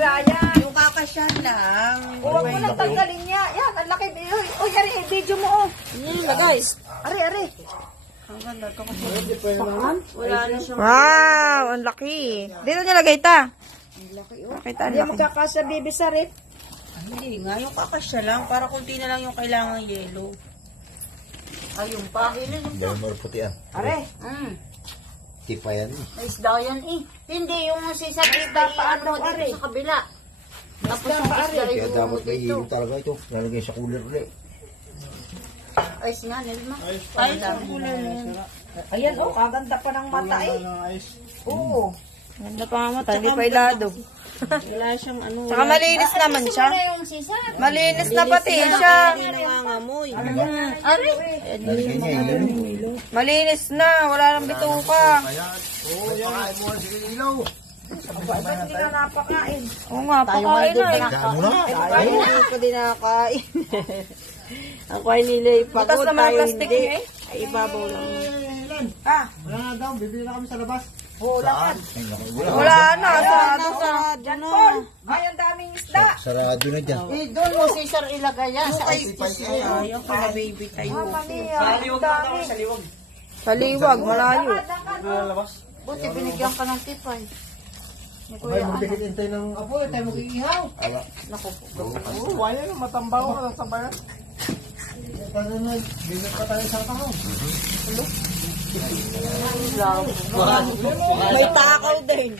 Ryan. Yung kakasyan lang. Huwag mo nang tanggalin niya. Yan, ang laki. Uy, ari, video mo, oh. Yan ba guys? Ari. Wala na siya. Wow, ang laki. Dito niya lagay ta. Ang laki, oh. Nakita, ang Hindi laki. magkakasya, baby, sa rin. Hindi nga, yung kakasya lang. Para kunti na lang yung kailangan yellow. Ayun pa. Ilan yung Bayo mo puti ah. Ari. Tipa yan. May isda yan eh. Hindi, yung sisa Isda pa, ano, dito ari? sa kabila. Tapos yung pa, isda Kaya yung dapat may dito. hilo talaga ito. Lalagay sa cooler ulit. Ayos nga, Nilma. Ayos ang kulay na yan. Ayan, oh, kaganda pa ng mata, eh. Oo. Ganda pa nga mata, hindi pa ilado. Wala siyang ano. Saka malinis naman siya. Wala yung sisa. Malinis na pati siya. Hindi nangangamoy. Ari. Lalagay niya hilo. Malinis na, wala nang bituka. Pakain mo sige ilaw. Ba't hindi na napakain? Oo nga, pakain na eh. Daan mo na. Ay, hindi ko din nakakain. Ako ay nila ipagod Butas naman ang tayo plastic hindi. niya eh. Ay, ibabaw lang. Wala na daw, bibili na kami sa labas. Saan? Wala na, sarado sa... Diyan mo. Ay, ang daming isda. Sarado na dyan. Eh, doon mo si Sir ilagay yan sa ice Ayaw ko na baby tayo. Ang dami. Sa liwag, malayo. Buti binigyan ka ng tipay. Ni Ay, Kuya, ano? magbigit-intay ng apo, tayo mag-iihaw. Ala. Naku po. Wala na, matambaw ka ng tambayan. Paano na, binit pa tayo sa kahon. May takaw din.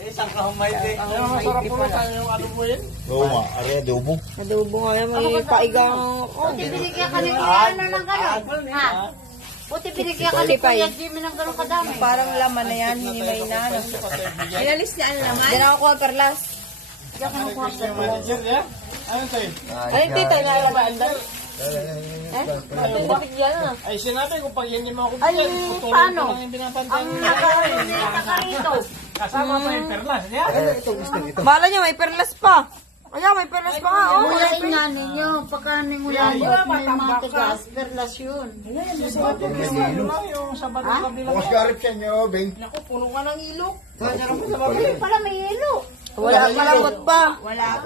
Ayaw, masarap po tayo yung ano mo yun. Oo nga, ari adobo. Adobo nga yan, may paigang... Buti binigyan ka ni Kuya ano ng gano'n. Ha? Buti binigyan ka ni Kuya Jimmy ng gano'n kadami. Parang laman na yan, hinimay na. Inalis niya ang laman. Diyan ako kuha perlas. Diyan ka nakuha sa Manager niya? Ano sa'yo? Ay, tita, nailamaan na. Ay, sinabi ko pag yan yung mga Ay, kumpanya, paano? yung binapantay Ang niya. nakarito. Kasama pa yung perlas niya. Bala niya, may perlas pa. Kaya may perlas pa nga, oh. Ulain nga ninyo. Pagka ningulain nyo, may mga tigas, perlas yun. Yung sabat ng kabila. Bukas garip siya niyo, Bing. Naku, puno ka ng ilok. Pala may yelo. Wala pa lang pa. Wala